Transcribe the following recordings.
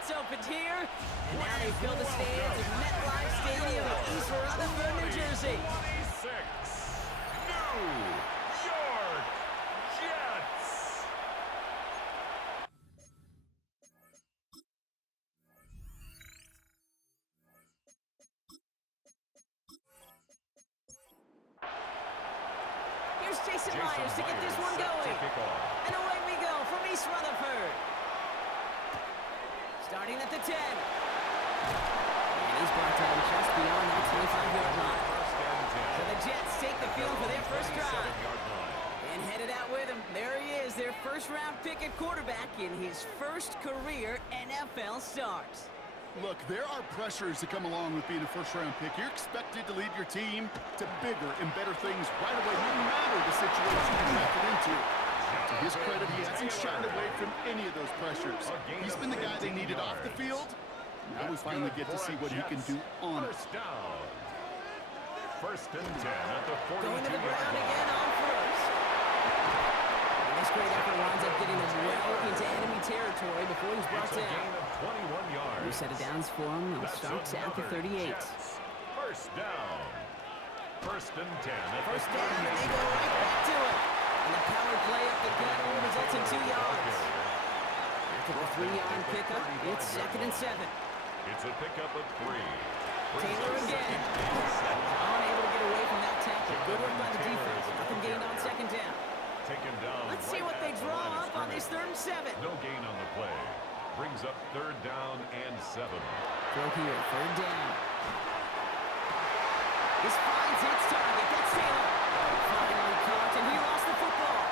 floodgates opened here, and now they fill the stands of MetLife Stadium in East Rutherford, New Jersey. 26, New York Jets. Here's Jason Myers to get this one going. And away we go from East Rutherford. Starting at the 10. And he's brought down just beyond that 25-yard line. So the Jets take the field for their first drive. And headed out with him. There he is, their first-round pick at quarterback in his first career NFL start. Look, there are pressures that come along with being a first-round pick. You're expected to lead your team to bigger and better things right away, no matter the situation you're drafted into. To his credit, he hasn't shied away from any of those pressures. He's been the guy they needed off the field. Now we finally get to see what he can do on it. First down. First and 10 at the 42. Going to the ground again on first. And this great effort winds up getting them well into enemy territory before he's brought It's a gain down. of 21 yards. New set of downs for him. They'll start at the 38. Jets. First down. First and 10 at First the down, and they go right back to it. And the power play up the gut only results in 2 yards. After the 3-yard pickup, it's 2nd and 7. It's a pickup of 3. Taylor again. Unable to get away from that tackle. Good work by the defense. Nothing gained on 2nd down. Taken down. Let's see what they draw up on this 3rd and 7. No gain on the play. Brings up 3rd down and 7. Throw here, 3rd down. This finds its target. That's Taylor. Finally caught, and he lost the football.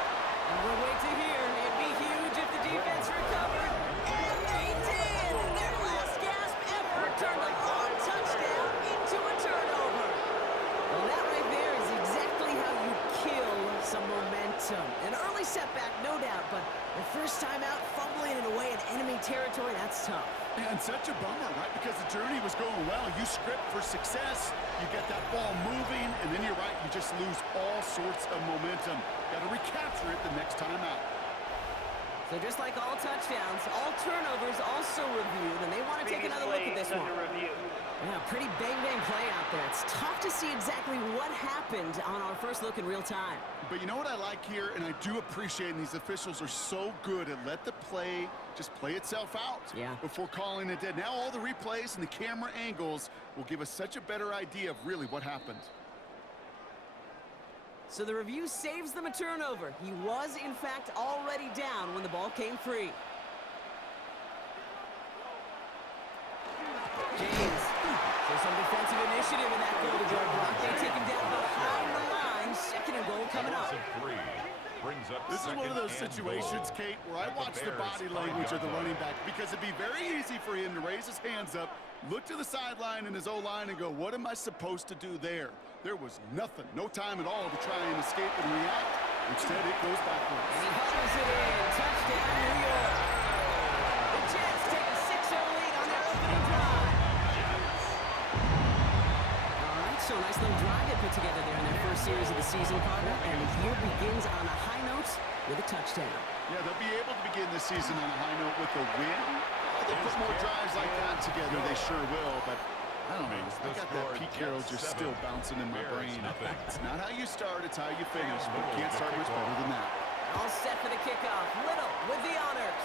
And we'll wait to hear. It'd be huge if the defense recovered. And they did! Their last gasp ever turned a long touchdown into a turnover. Well, that right there is exactly how you kill some momentum. An early setback, no doubt, but the first time out, fumbling it away in enemy territory, that's tough. And such a bummer, right? Because the journey was going well. You script for success, you get that ball moving, and then you're right, you just lose all sorts of momentum. Got to recapture it the next time out. So just like all touchdowns, all turnovers also reviewed, and they want to take another look at this one. Yeah, pretty bang-bang play out there. It's tough to see exactly what happened on our first look in real time. But you know what I like here, and I do appreciate, and these officials are so good at let the play just play itself out before calling it dead. Now all the replays and the camera angles will give us such a better idea of really what happened. So the review saves them a turnover. He was, in fact, already down when the ball came free. James. So some defensive initiative in that goal-to-goal block. They take him down behind the line. 2nd and goal coming up. This is one of those situations, Kate, where I watch the body language of the running back because it'd be very easy for him to raise his hands up, look to the sideline in his O-line and go, what am I supposed to do there? There was nothing, no time at all to try and escape and react. Instead, it goes backwards. And he hustles it in. Touchdown, New York. The Jets take a 6-0 lead on their opening drive. All right, so a nice little drive they put together there in their first series of the season, Carter. And the year begins on a high note with a touchdown. Yeah, they'll be able to begin the season on a high note with a win. They put more drives like that together, they sure will, but I don't know. I got that Pete Carroll just still bouncing in my brain. It's not how you start, it's how you finish, but you can't start much better than that. All set for the kickoff. Little with the honors.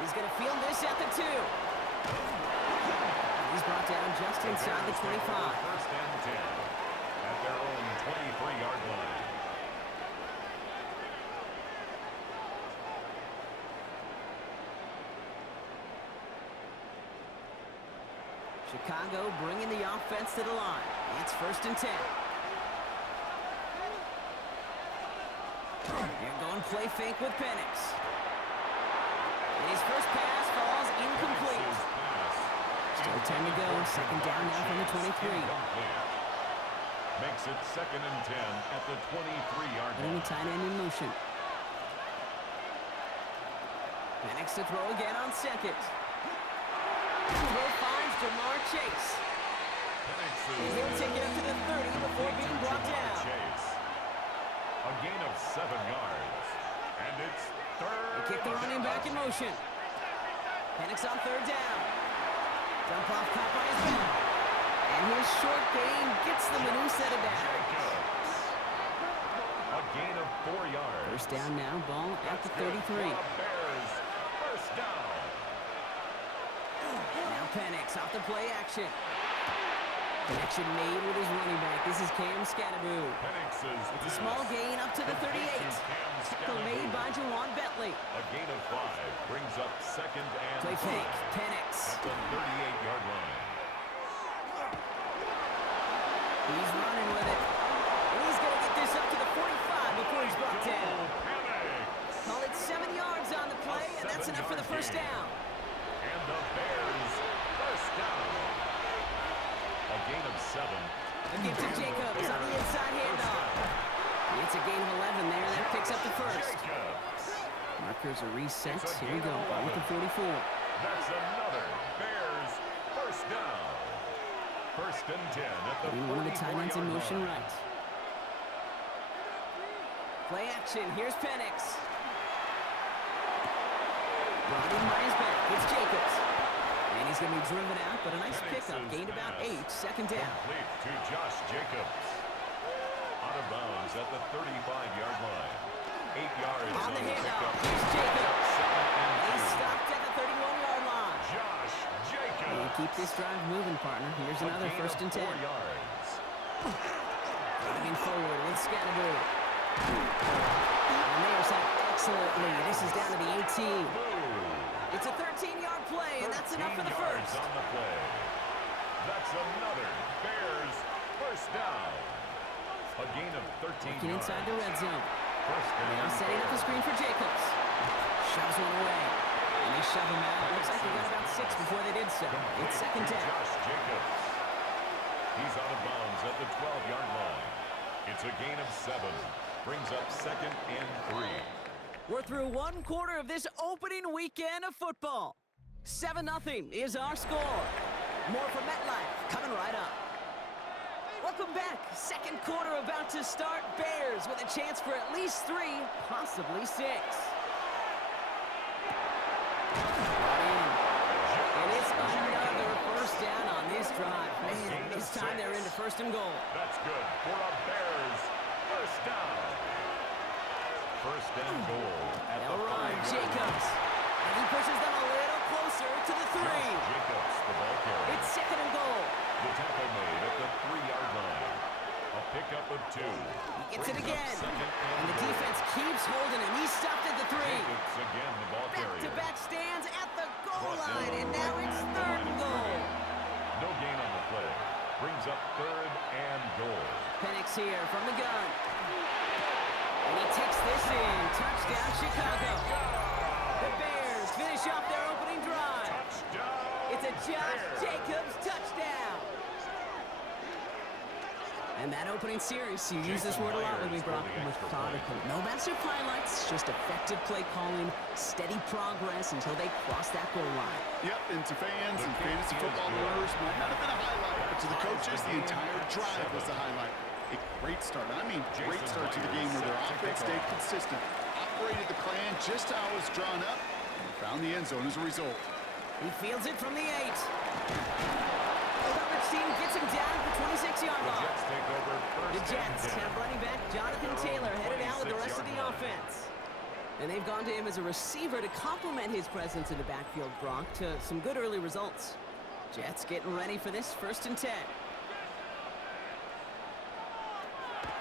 He's going to field this at the 2. He's brought down just inside the 25. First and 10 at their own 23-yard line. Chicago bringing the offense to the line. It's 1st and 10. They're going play fake with Penix. And his first pass falls incomplete. Still 10 to go. 2nd down now from the 23. Makes it 2nd and 10 at the 23-yard line. Putting the tight end in motion. Penix to throw again on 2nd. Throw finds Jamar Chase. And he'll take it up to the 30 before being brought down. A gain of 7 yards. And it's 3rd. They kick the running back in motion. Penix on third down. Dump off caught by his back. And his short gain gets them a new set of downs. Jacobs. A gain of 4 yards. First down now, ball at the 33. Bears. First down. Now Penix off the play action. Connection made with his running back. This is Cam Scatteroo. It's a small gain up to the 38. Tackle made by Jawan Bentley. A gain of 5 brings up second and Play fake. Penix. at the 38-yard line. He's running with it. And he's going to get this up to the 45 before he's brought down. Call it 7 yards on the play, and that's enough for the first down. And the Bears first down. A gain of 7. A gift to Jacobs on the inside handoff. It's a gain of 11 there. That picks up the first. Jacobs. Markers are reset. Here we go. Ball with the 44. That's another Bears first down. First and 10 at the Putting one of the tight ends in 44-yard motion line. right. Play action. Here's Penix. Brought in by his back. It's Jacobs. And he's going to be driven out, but a nice pickup. Gained about 8. Second down. Complete to Josh Jacobs. Out of bounds at the 35-yard line. 8 yards On the handoff. pickup. Here's Jacobs. Second and He's 2. stopped at the 31-yard line. Josh Jacobs. And keep this drive moving, partner. Here's A another gain first of and 10. 4 yards. Driving forward with Scatteroo. And they are set excellently. This is down to the 18. It's a 13-yard play, and that's enough for the 13 yards first. on the play. That's another Bears first down. A gain of 13 Looking yards. inside the red zone. First down. Now setting up the screen for Jacobs. Shoves one away. And they shove him out. Looks like they got about 6 before they did so. It's second down. Josh Jacobs. He's out of bounds at the 12-yard line. It's a gain of 7. Brings up second and 3. We're through one quarter of this opening weekend of football. 7-0 is our score. More from MetLife coming right up. Welcome back. Second quarter about to start. Bears with a chance for at least 3, possibly 6. And it's another first down on this drive. Man, this time they're into first and goal. That's good for a Bears first down. First and goal at the They'll run 5-yard Jacobs. And he pushes them a little closer to the 3. Jacobs, the ball carrier. It's second and goal. The tackle made at the 3-yard line. A pickup of 2. He gets it Brings up again. second And the goal. defense keeps holding him. He's stopped at the 3. Jacobs again, the ball carrier. Back-to-back stands at the goal Brought line. down And now it's on the third and line of goal. scrimmage. No gain on the play. Brings up third and goal. Penix here from the gun. And he takes this in. Touchdown, Chicago. The Bears finish off their opening drive. Touchdown. It's a Josh Bears. Jacobs touchdown. And that opening series, you use this word a lot with me, Brock. Methodical. No massive highlights, just effective play calling, steady progress until they cross that goal line. Yep, and to fans and fantasy football owners, might not have been a highlight, but to the coaches, the entire drive was the highlight. A great start. I mean, great start to the game where their offense stayed consistent, operated the plan just how it was drawn up, and found the end zone as a result. He fields it from the 8. The coverage team gets him down at the 26-yard The line. Jets take over The first Jets and 10. have running back Jonathan Taylor headed out with the rest of the 26-yard line. offense. And they've gone to him as a receiver to complement his presence in the backfield, Brock, to some good early results. Jets getting ready for this first and 10.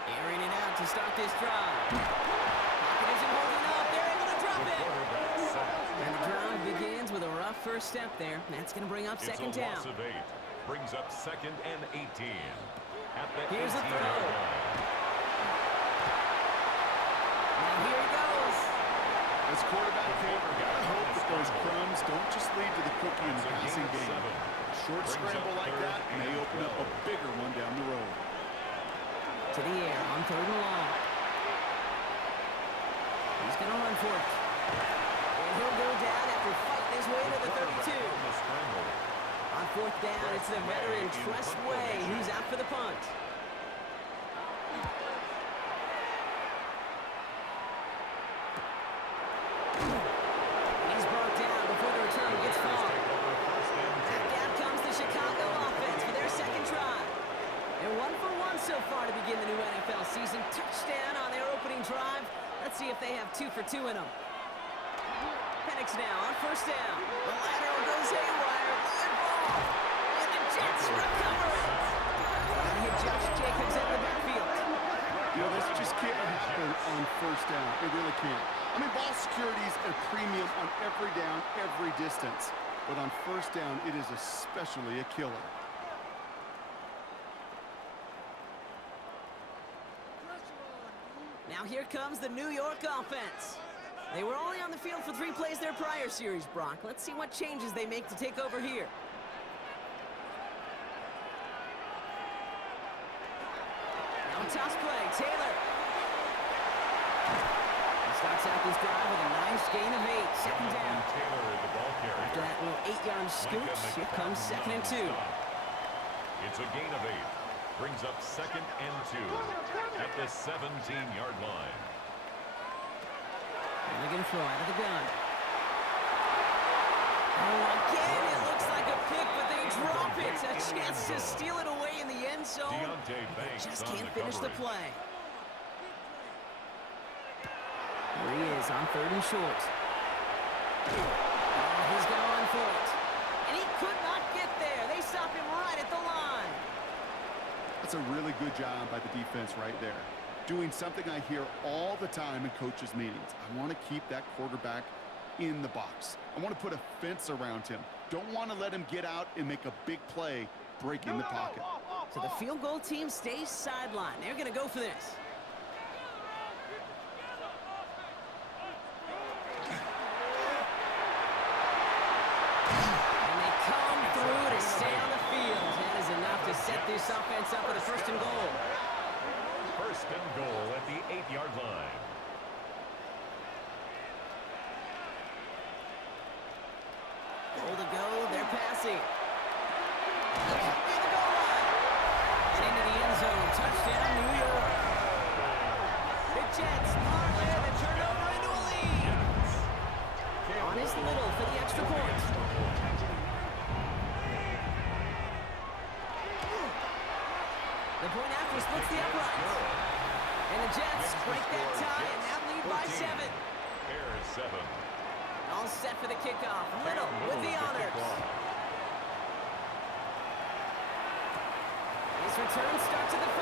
Airing it out to start this drive. Pocket isn't holding up. They're able to drop it. Quarterback sack. And the drive begins with a rough first step there. That's going to bring up second It's a down. loss of 8. Brings up second and 18. At the Here's the 18-yard throw. line. Now here he goes. As quarterback, gotta hope that those crumbs don't just lead to the cookie in the passing game. A short scramble like that may open up a bigger one down the road. To the air on third and long. He's going to run for it. And he'll go down after fighting his way to the 32. On the scramble. On fourth down, it's the veteran Tress Way who's out for the punt. He's brought down before the return gets 5. so far to begin the new NFL season. Touchdown on their opening drive. Let's see if they have 2 for 2 in them. Penix now on first down. The lateral goes haywire. Good ball. And the Jets recover it. Trying to hit Josh Jacobs in the backfield. You know, this just can't happen on first down. It really can't. I mean, ball security is a premium on every down, every distance. But on first down, it is especially a killer. Now here comes the New York offense. They were only on the field for 3 plays their prior series, Brock. Let's see what changes they make to take over here. Now toss play, Taylor. He starts out this drive with a nice gain of 8, second down. Taylor, the ball carrier. After that little 8-yard scoot, here comes second and 2. It's a gain of 8. Brings up second and 2 at the 17-yard line. And they're going to throw out of the gun. Oh, again, it looks like a pick, but they drop it. A chance to steal it away in the end zone. Just can't finish the play. Here he is on 3rd and short. Oh, he's going to run for it. And he could not get there. They stop him right at the line. That's a really good job by the defense right there. Doing something I hear all the time in coaches' meetings. I want to keep that quarterback in the box. I want to put a fence around him. Don't want to let him get out and make a big play breaking the pocket. So the field goal team stays sidelined. They're going to go for this. And they come through to stay on the field. That is enough to set this offense up with a 1st and goal. 1st and goal at the 8-yard line. Goal to go, they're passing. Near the goal line. And into the end zone. Touchdown, New York. The Jets parlay the turnover into a lead. On is Little for the extra point. The point after splits the uprights. And the Jets break that tie and now lead by 7. Bears 7. All set for the kickoff. Little with the honors. His return starts at the 5.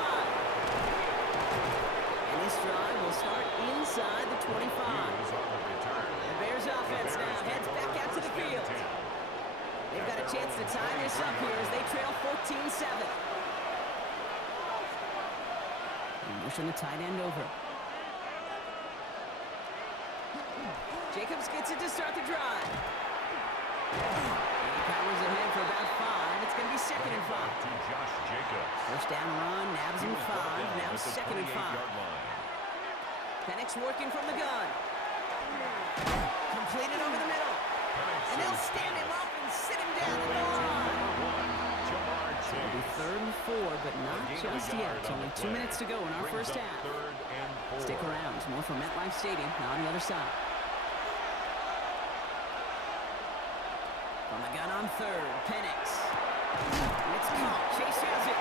And this drive will start inside the 25. The Bears offense now heads back out to the field. They've got a chance to tie this up here as they trail 14-7. Motion the tight end over. Jacobs gets it to start the drive. He powers ahead for about 5. It's going to be 2nd and 5. To Josh Jacobs. First down run, nabs in 5. Now 2nd and 5. Penix working from the gun. Completed over the middle. And they'll stand him up and sit him down at the line. It'll be 3rd and 4, but not just yet. Only 2 minutes to go in our first half. Stick around. More from MetLife Stadium on the other side. From the gun on 3rd, Penix. It's caught. Chase has it.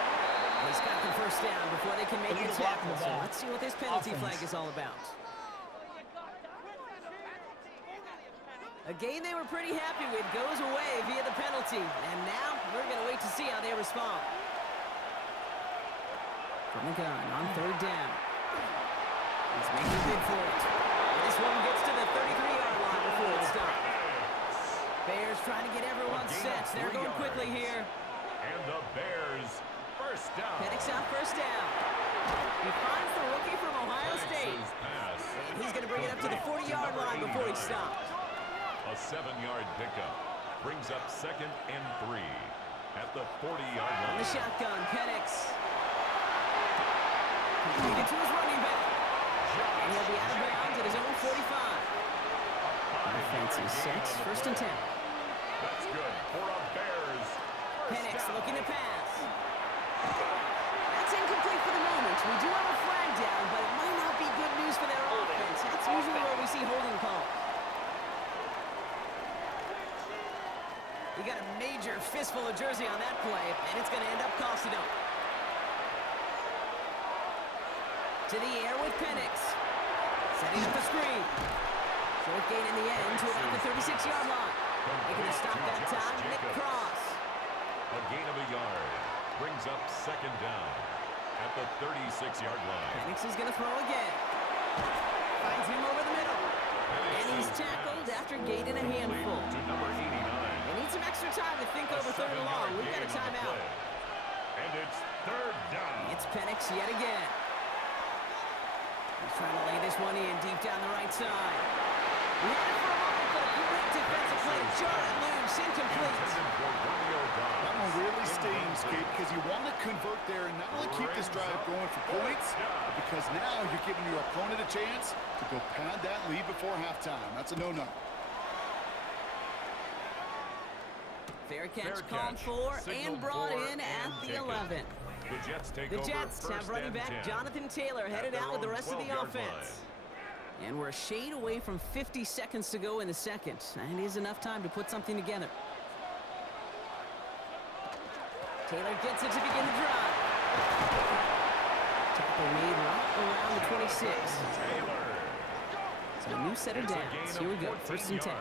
He's got the first down before they can make the tackle. So let's see what this penalty flag is all about. A game they were pretty happy with goes away via the penalty. And now we're going to wait to see how they respond. From the gun on 3rd down. He's making good for it. And this one gets to the 33-yard line before it stops. Bears trying to get everyone set. They're going quickly here. And the Bears first down. Penix on first down. He finds the rookie from Ohio State. And he's going to bring it up to the 40-yard line before he stops. A 7-yard pickup brings up 2nd and 3 at the 40-yard line. On the shotgun, Penix. Completed to his running back. And he'll be out of bounds at his own 45. Defense is set. 1st and 10. That's good for a Bears. Penix looking to pass. That's incomplete for the moment. We do have a flag down, but it might not be good news for their offense. That's usually where we see holding calls. He got a major fistful of jersey on that play, and it's going to end up costing him. To the air with Penix. Setting up the screen. Short gain in the end to about the 36-yard line. Making a stop that time, Nick Cross. A gain of a yard. Brings up second down at the 36-yard line. Penix is going to throw again. Finds him over the middle. And he's tackled after gaining a handful. To number 89. They need some extra time to think over third and long. We've got a timeout. And it's third down. It's Penix yet again. He's trying to lay this one in deep down the right side. We had it for a moment, but a great defensive play. Jarring loose, incomplete. That one really stings, Kate, because you want to convert there and not only keep this drive going for points, but because now you're giving your opponent a chance to go pad that lead before halftime. That's a no-no. Fair catch called for and brought in at the 11. The Jets have running back Jonathan Taylor headed out with the rest of the offense. And we're a shade away from 50 seconds to go in the second. And it is enough time to put something together. Taylor gets it to begin the drive. Tackle made right around the 26. So a new set of downs. Here we go, first and 10.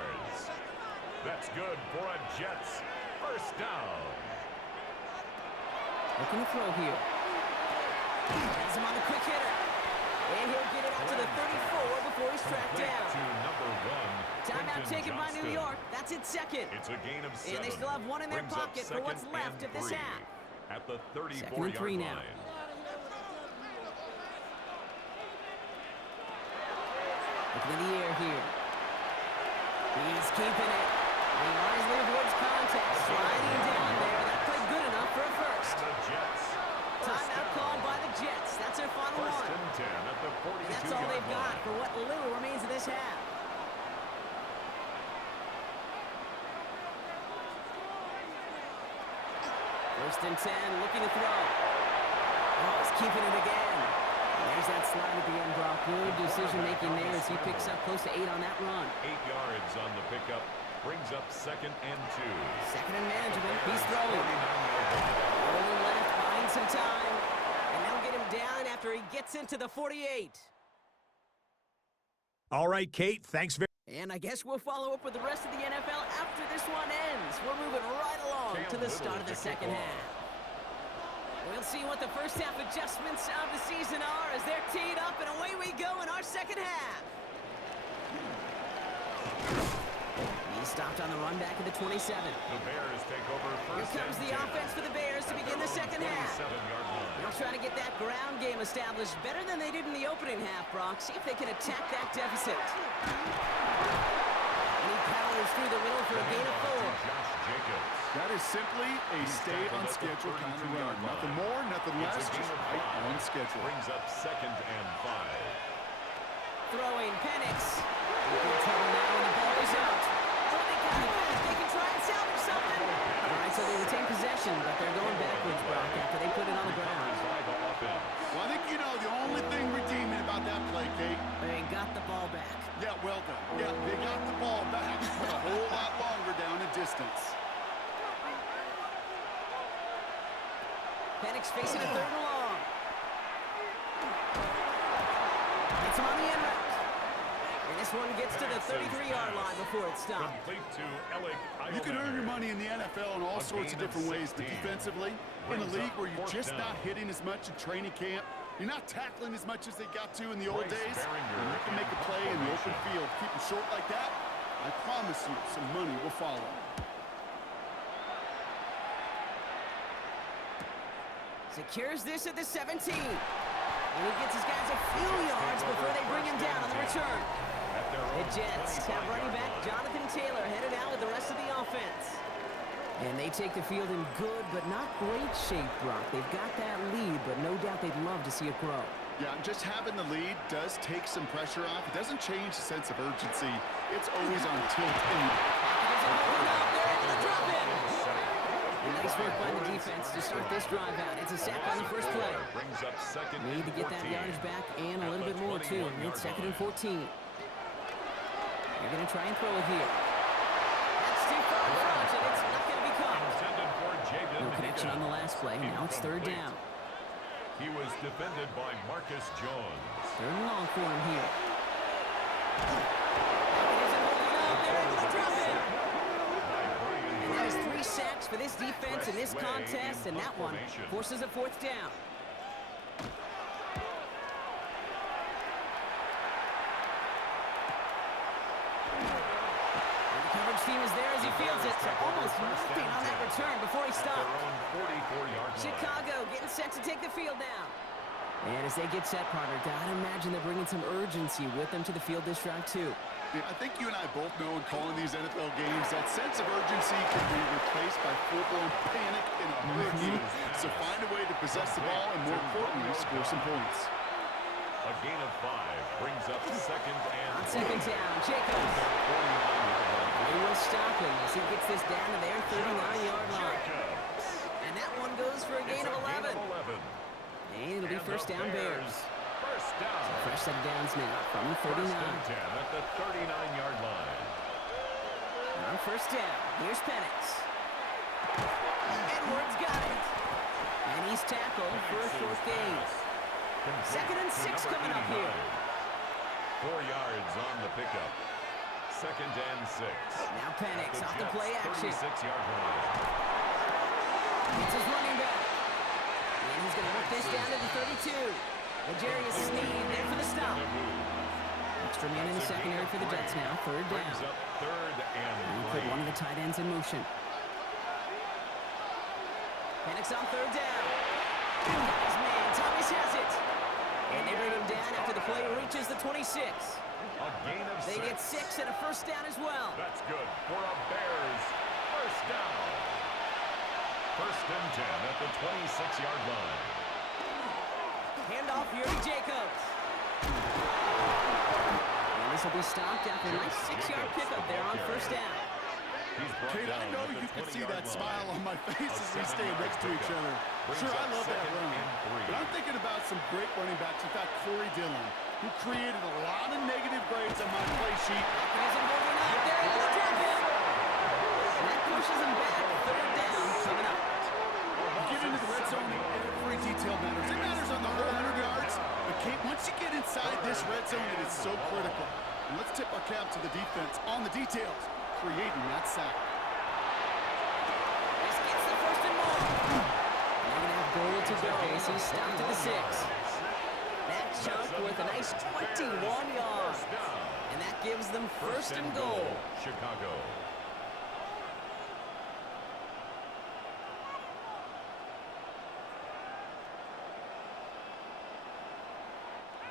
That's good for a Jets first down. Looking to throw here. Has him on the quick hitter. And he'll get it out to the 34 before he's tracked down. To number 1. Timeout taken by New York. That's its second. It's a gain of 7. And they still have one in their Brings up pocket for what's left of this 3 half. At the 34-yard Second and 3 now. line. Looking in the air here. He's keeping it. He wisely avoids contact. Sliding down there. That played good enough for a first. The Jets. Timeout called by the Jets. That's their final First one. and 10 at the 42-yard line. And that's all they've got for what little remains of this half. First and 10, looking to throw. Oh, he's keeping it again. And there's that slide at the end, Brock. Good decision-making there as he picks up close to 8 on that run. 8 yards on the pickup. Brings up second and 2. Second and management. He's throwing. Rolling left, buying some time. And they'll get him down after he gets into the 48. All right, Kate, thanks very much. And I guess we'll follow up with the rest of the NFL after this one ends. We're moving right along to the start of the second half. We'll see what the first half adjustments of the season are as they're teed up, and away we go in our second half. He stopped on the run back at the 27. The Bears take over first. Here comes the offense for the Bears to begin the second half. They'll try to get that ground game established better than they did in the opening half, Brock. See if they can attack that deficit. And he powers through the middle for a gain of 4. That is simply a stay-on-schedule kind of run. Nothing more, nothing less, just right on schedule. Brings up second and 5. Throwing Penix. Good trouble now, and the ball is out. Oh, they got it back. They can try and salvage something. All right, so they retain possession, but they're going backwards, Brock, after they put it on the ground. Well, I think you know the only thing redeeming about that play, Kate. They got the ball back. Yeah, well done. Yeah, they got the ball back, but a whole lot longer down in distance. Penix facing a third and long. Gets him on the end route. And this one gets to the 33-yard line before it stopped. You can earn your money in the NFL in all sorts of different ways, but defensively, in a league where you're just not hitting as much in training camp, you're not tackling as much as they got to in the old days, and you can make a play in the open field. Keep them short like that, I promise you some money will follow. Secures this at the 17. And he gets his guys a few yards before they bring him down on the return. The Jets have running back Jonathan Taylor headed out with the rest of the offense. And they take the field in good but not great shape, Brock. They've got that lead, but no doubt they'd love to see it grow. Yeah, just having the lead does take some pressure off. It doesn't change the sense of urgency. It's always on tilt. Nice work by the defense to start this drive out. It's a sack on the first play. Need to get that yardage back and a little bit more, too. It's second and 14. They're going to try and throw it here. That's too far in front, and it's not going to be caught. No connection on the last play. Now it's third down. He was defended by Marcus Jones. Third and long for him here. He isn't holding up. They're able to drop it. And that is 3 sacks for this defense in this contest, and that one forces a 4th down. Team is there as he fields it, so almost nothing on that return before he stopped. Chicago getting set to take the field now. And as they get set, Carter, gotta imagine they're bringing some urgency with them to the field this drive too. Yeah, I think you and I both know in calling these NFL games that sense of urgency can be replaced by full-blown panic in a hurricane. So find a way to possess the ball and, more importantly, score some points. A gain of 5 brings up second and on second down, Jacobs. They will stop him as he gets this down to their 39-yard line. And that one goes for a gain of 11. And it'll be first down Bears. First down. So fresh set of downs now from the 39. First and 10 at the 39-yard line. And on first down, here's Penix. Edwards got it. And he's tackled for a 4th gain. Second and 6 coming up here. 4 yards on the pickup. Second and 6. Now Penix off the play action. 36-yard line. It's his running back. And he's going to work this down to the 32. L'Jarius Sneed there for the stop. Extra man in the secondary for the Jets now. Third down. And put one of the tight ends in motion. Penix on third down. Nice man. Thomas has it. And they bring him down after the play reaches the 26. A gain of 6. They get 6 and a first down as well. That's good for a Bears first down. First and 10 at the 26-yard line. Handoff here to Jacobs. And this will be stopped after a nice 6-yard pickup there on first down. Kate, I know you can see that smile on my face as we stand next to each other. Sure, I love that run. But I'm thinking about some great running backs. In fact, Corey Dillon, who created a lot of negative grades on my play sheet. He isn't holding up. There he goes, drop it. And that pushes him back. Third down coming up. Get into the red zone, every detail matters. It matters on the whole 100 yards. But Kate, once you get inside this red zone, it is so critical. And let's tip our cap to the defense on the details, creating that sack. This gets the first and more. They're going to have goal to go as he stopped at the 6. That chunk with a nice 21 yards. And that gives them first and goal. Chicago.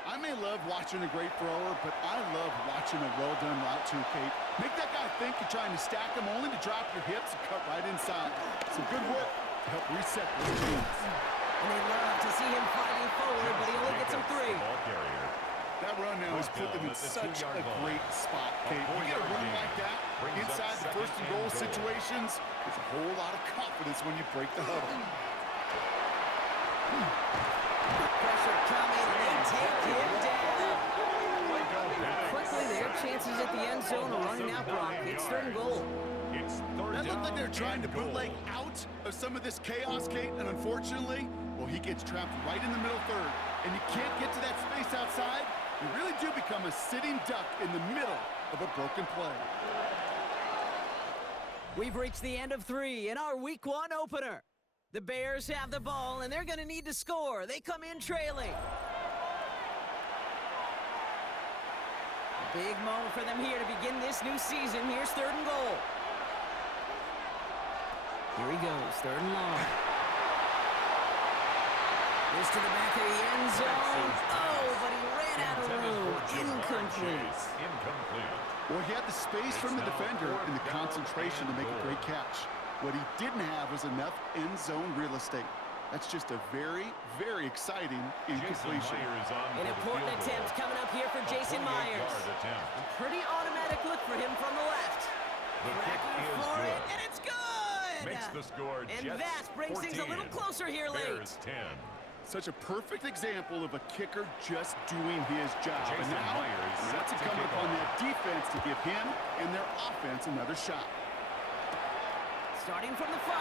I may love watching a great thrower, but I love watching a well-done route too, Kate. Make that guy think you're trying to stack him only to drop your hips and cut right inside. Some good work to help reset those teams. And they love to see him fighting forward, but he only gets him 3. That run now has put them in such a great spot, Kate. You get a run like that inside the first and goal situations, there's a whole lot of confidence when you break the huddle. Pressure coming, and they take him down. Quickly, their chances at the end zone are running out, Brock. It's third and goal. That looked like they're trying to bootleg out of some of this chaos, Kate, and unfortunately, well, he gets trapped right in the middle third, and you can't get to that space outside. You really do become a sitting duck in the middle of a broken play. We've reached the end of 3 in our Week 1 opener. The Bears have the ball, and they're going to need to score. They come in trailing. A big moment for them here to begin this new season. Here's third and goal. Here he goes, third and long. This to the back of the end zone. Oh, but he ran out of room. Incomplete. Well, he had the space from the defender and the concentration to make a great catch. What he didn't have was enough end zone real estate. That's just a very, very exciting incompletion. An important attempt coming up here for Jason Myers. A pretty automatic look for him from the left. Tracking for it, and it's good! Makes the score. And that brings things a little closer here late. Such a perfect example of a kicker just doing his job. And now, that's incumbent upon that defense to give him and their offense another shot. Starting from the 5.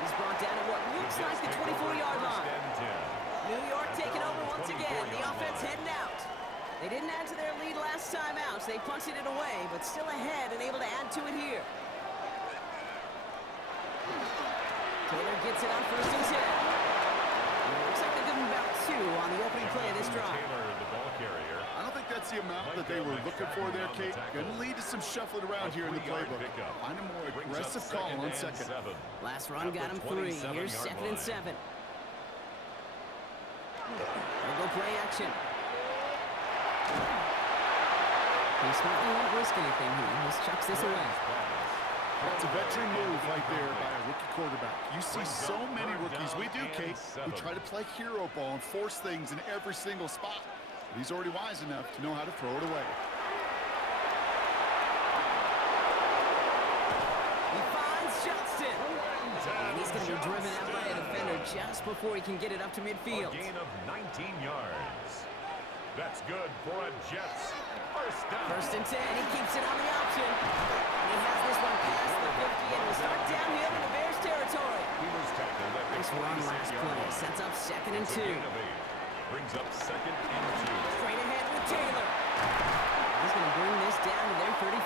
He's brought down to what looks looks like the 24-yard line. New York taking over once again. The offense heading out. They didn't add to their lead last time out, so they punted it away, but still ahead and able to add to it here. Taylor gets it on 1st and 10. Looks like they're giving about 2 on the opening play of this drive. Taylor, the ball carrier. I don't think that's the amount that they were looking for there, Kate. Going to lead to some shuffling around here in the playbook. Find a more aggressive call on 2nd. Last run got him 3. Here's 2nd and 7. They'll go play action. He smartly won't risk anything here. Just chucks this away. That's a veteran move right there by a rookie quarterback. You see so many rookies. We do, Kate. We try to play hero ball and force things in every single spot. But he's already wise enough to know how to throw it away. He finds Johnston. And he's going to be driven out by a defender just before he can get it up to midfield. A gain of 19 yards. That's good for a Jets first down. 1st and 10. He keeps it on the option. And he has this one past the 50 and will start downhill into Bears territory. He was tackled at the Nice run last play. Sets up 2nd and 2. Brings up 2nd and 2. Straight ahead with Taylor. He's going to bring this down to their 35.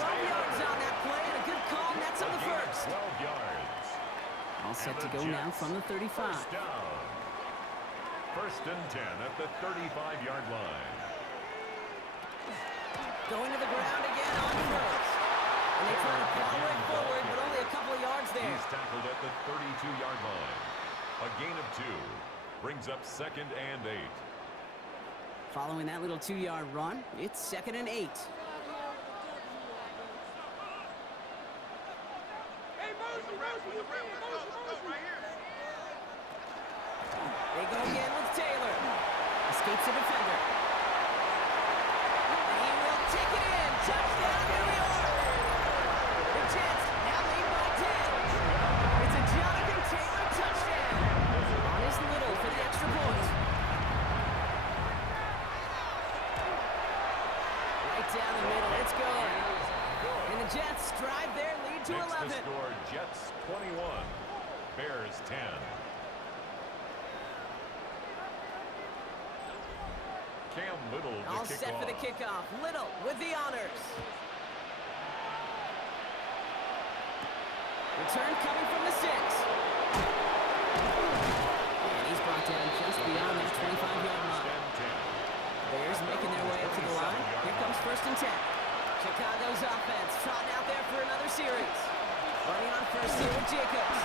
12 yards on that play and a good call. Nets on the 1st. 12 yards. All set to go now from the 35. First down. 1st and 10 at the 35-yard line. Going to the ground again on 1st. And they try to plow right forward, but only a couple of yards there. He's tackled at the 32-yard line. A gain of 2. Brings up 2nd and 8. Following that little 2-yard run, it's 2nd and 8. They go again with Taylor. Escapes the defender. And he will take it in. Touchdown, New York. The Jets now lead by 10. It's a Jonathan Taylor touchdown. On his little for the extra point. Right down the middle. It's good. And the Jets drive their lead to 11. Makes the score Jets 21. Bears 10. Cam Little to All kick set for the off. kickoff. Little with the honors. Return coming from the 6. And he's brought down just beyond that 25-yard line. Bears making their way up to the line. Here comes 1st and 10. Chicago's offense trotting out there for another series. Running on 1st here with Jacobs.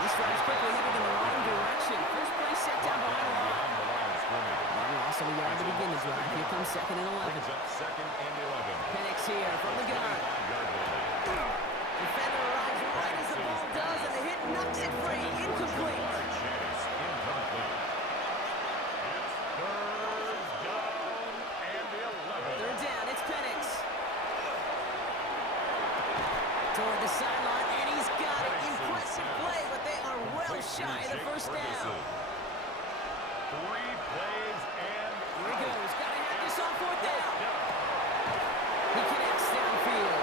This drive's quickly headed in the wrong direction. First play set down behind the line. Also a yard to begin the drive. Here comes 2nd and 11. Second and 11. Penix here from the gun. Defender arrives right as the ball does, and the hit knocks it free. Incomplete. Chance incomplete. It's 3rd down and 11. 3rd down. It's Penix. Toward the sideline, and he's got it. Impressive play, but they are well shy of the 1st down. 3 plays and Here he goes. Got to have this on 4th down. He connects downfield.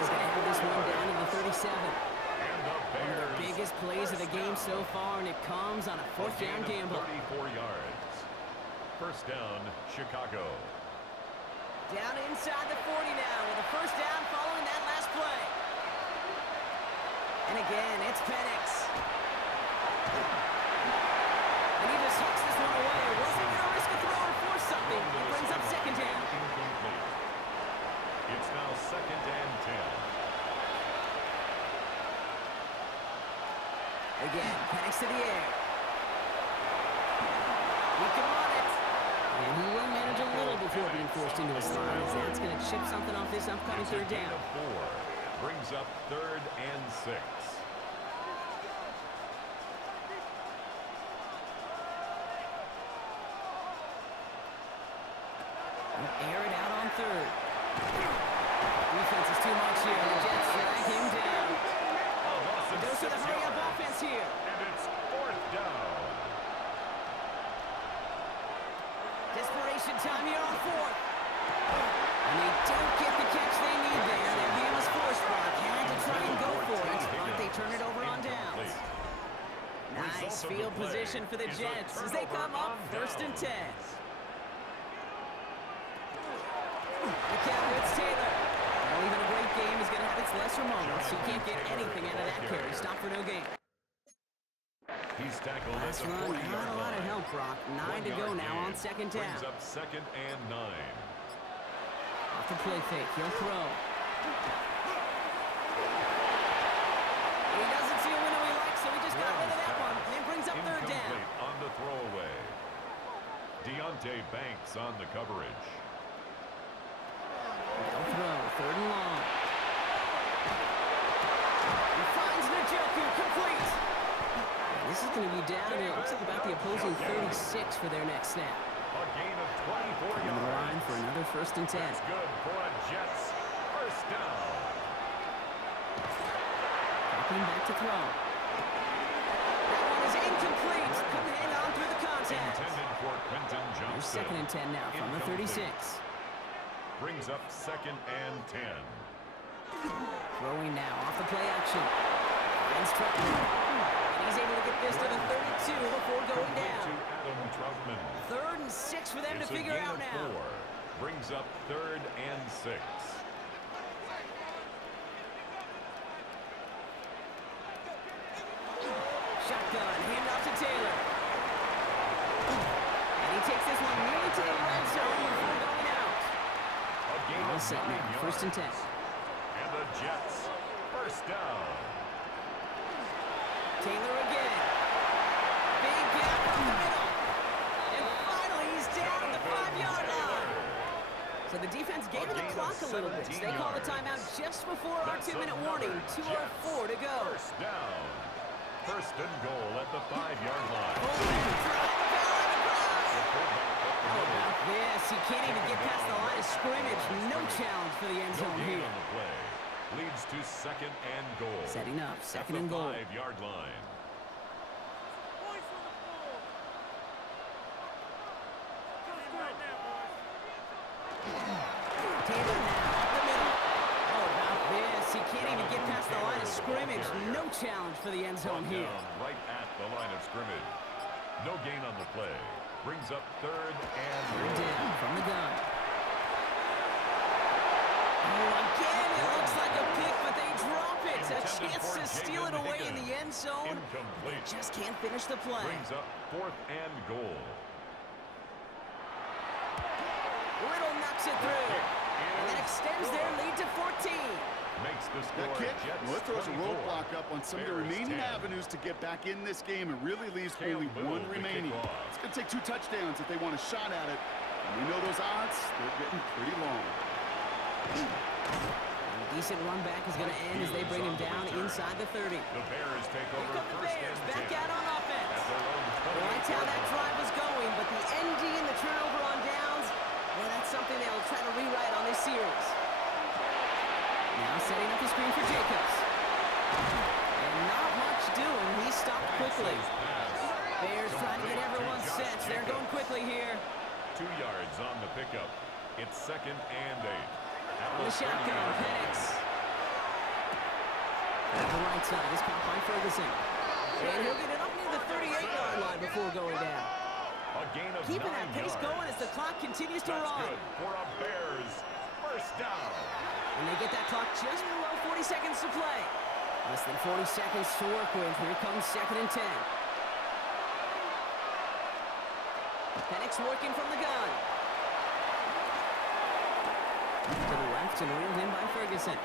He's going to have this one down to the 37. and the One of Bears. the biggest plays of the game so far, and it comes on a 4th down gamble. 34 yards. First down, Chicago. Down inside the 40 now with a 1st down following that last play. And again, it's Penix. And he just hooks this one away. Wasn't going to risk a throw or force something. He brings up 2nd down. Incomplete. It's now 2nd and 10. Again, Penix to the air. He can run it. And he will manage a little before being forced into a slide. As that's going to chip something off this upcoming 3rd Gain down. of 4. Brings up 3rd and 6. Air it out on 3rd. Defense is too much here. The Jets drag him down. He goes to the hurry-up offense here. And it's 4th down. Desperation time here on 4th. And they don't get the catch they need there. Their game was forced back. Had to try and go for it, but they turn it over on downs. of the field play position for the is a Jets as they turnover come up on 1st and 10. downs. The counter, it's Taylor. Well, even a great game is going to have its lesser moments. He can't get anything out of that carry. Stop for no gain. He's tackled at Last the run, 40-yard not a lot of line. help, Brock. 9 to go 1 yard now on gain. 2nd down. Brings up 2nd and 9. Off the play fake, he'll throw. He doesn't see a window he likes, so he just got rid of that one. And brings up 3rd down. Incomplete on the throwaway. Deontay Banks on the coverage. He'll throw, 3rd and long. He finds Njoku, complete. And this is going to be down, it looks like about the opposing 36 for their next snap. A gain of 24 On the yards. line for another 1st and 10. That's good for a Jets 1st down. Dropping back to throw. That one is incomplete. Couldn't hang on through the contact. Intended for Quentin Here's Johnston. 2nd and 10 now from the 36. Brings up 2nd and 10. Throwing now off the play action. Finds Troutman. And he's able to get this to the 32 before going To down. Adam Troutman. 3rd and 6 for them It's to a figure gain out of now. 4. Brings up 3rd and 6. Shotgun, hand off to Taylor. And he takes this one nearly to the red zone before going out. A gain All of set 9 now, 1st and 10. yards. And the Jets 1st down. Taylor again. Big gap up the middle. And finally, he's down at the 5-yard line. So the defense gave it the clock a little bit. They call the timeout just before our 2-minute warning. 2:04 to go. 1st down. 1st and goal at the 5-yard line. How about this? He can't even get past the line of scrimmage. No challenge for the end No zone gain here. on the play. Leads to 2nd and goal. Setting up, At 2nd the and goal. 5-yard line. Taylor now up the middle. How about this? He can't even get past the line of scrimmage. No challenge for the end zone Brought here. down right at the line of scrimmage. No gain on the play. Brings up 3rd and Third goal. down from the gun. Oh, again, it looks like a pick, but they drop it. A chance to steal it away in the end zone. Incomplete. Just can't finish the play. Brings up 4th and goal. Little knocks it through. And that extends their lead to 14. Makes the That score kick, Jets well, it throws a 24. roadblock up on some of the Bears remaining 10. avenues to get back in this game and really leaves Cam only Little one to remaining. kick off. It's going to take 2 touchdowns if they want a shot at it. And we know those odds, they're getting pretty long. A decent run back is going to end as they bring him down inside the 30. Here The Bears take over come the 1st Bears, and back 10. out on offense. At their own Well, that's how that 28-yard drive was going, but the ND and the turnover on downs, well, that's something they'll try to rewrite on this series. Now setting up the screen for Jacobs. And not much doing. He stopped quickly. Bears trying to get everyone set. They're going quickly here. 2 yards on the pickup. It's 2nd and 8. On the shotgun, Penix. At the right side is caught by Ferguson. And he'll get it up near the 38-yard line before going down. A gain of Keeping 9 that pace yards. going as the clock continues to That's run. good for a Bears 1st down. And they get that clock just below 40 seconds to play. Less than 40 seconds to work with. Here comes 2nd and 10. Penix working from the gun. To the left and reeled in by Ferguson.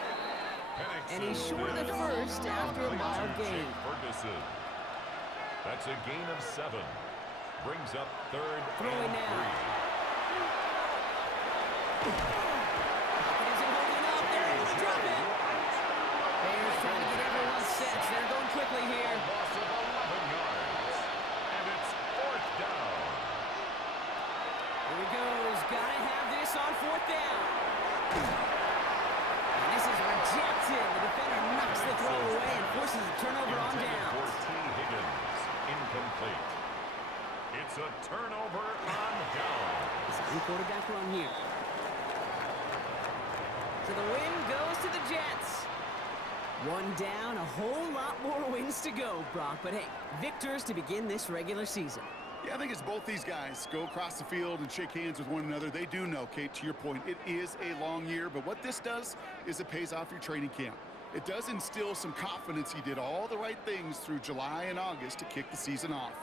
Penix And he's short of the first after a ball game. Ferguson. That's a gain of 7. Brings up 3rd Throwing and now. 3. Pocket isn't holding up. They're able to drop it. Bears trying to get everyone set. They're going quickly here. Loss of 11 yards. And it's 4th down. Here he goes. Gotta have this on 4th down. And this is rejected. The defender knocks the throw away and forces a turnover on Intended for downs. T. Higgins. Incomplete. It's a turnover on downs. Second quarterback run here. So the win goes to the Jets. One down, a whole lot more wins to go, Brock. But hey, victors to begin this regular season. Yeah, I think it's both these guys go across the field and shake hands with one another. They do know, Kate, to your point, it is a long year. But what this does is it pays off your training camp. It does instill some confidence he did all the right things through July and August to kick the season off.